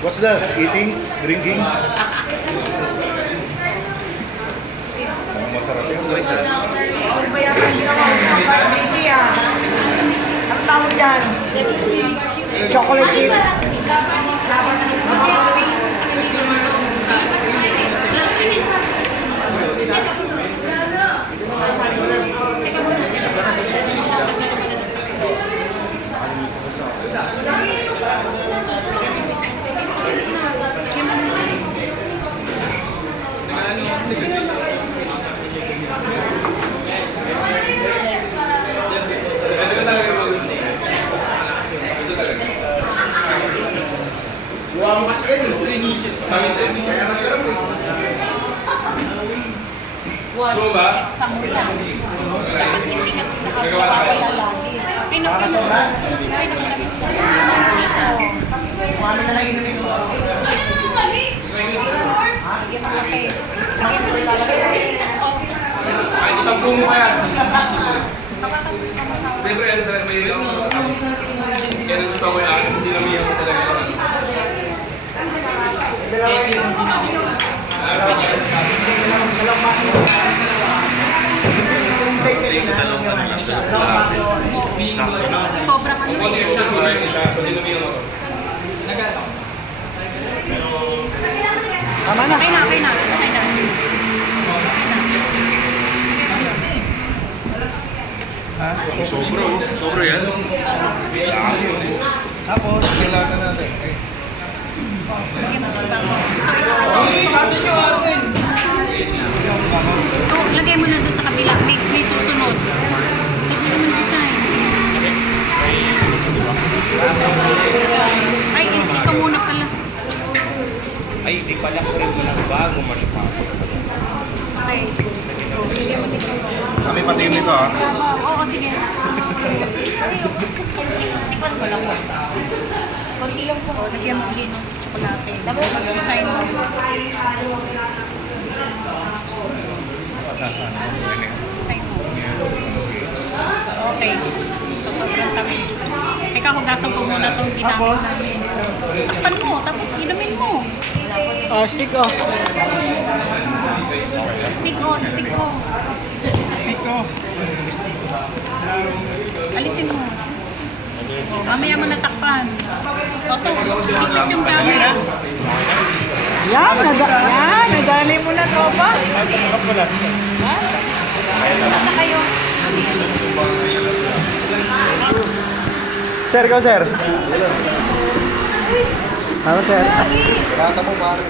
What's that? Eating? Drinking? Masarap yung guys eh. Ang tawag dyan? Chocolate chip. Isang puno pa yan. Siyempre, ano talaga, may ako sa matapos. Kaya gusto ko yung akin, hindi namin ako talaga naman. Sobrang ano. Kung extra sa akin siya, so hindi namin ako. Tama na. Okay na. Sobro. Sobro yan. Tapos, silatan natin. Lagay mo na doon sa kabila. May susunod. Ito naman design. Ay, ito muna pala. Ay, di pala ko rin lang bago masyapapot. Okay. Kami pati yung nito ah. Oo, sige. Tikman mo lang. Kunti lang po. Lagyan mo din ng tsokolate. Design mo. Design mo. Okay. So, sobrang tamis. Teka, hugasan ko muna itong ginamit namin. Takpan mo, tapos inumin mo. Stick oh. Stick on. Stick oh. Alisin mo. Mamaya mo natakpan. Oto, ikot yung gamit. Yan, nadali mo na tropa. Ha? Tata kayo. Sir, go sir. Ano sir? Bata mo pare.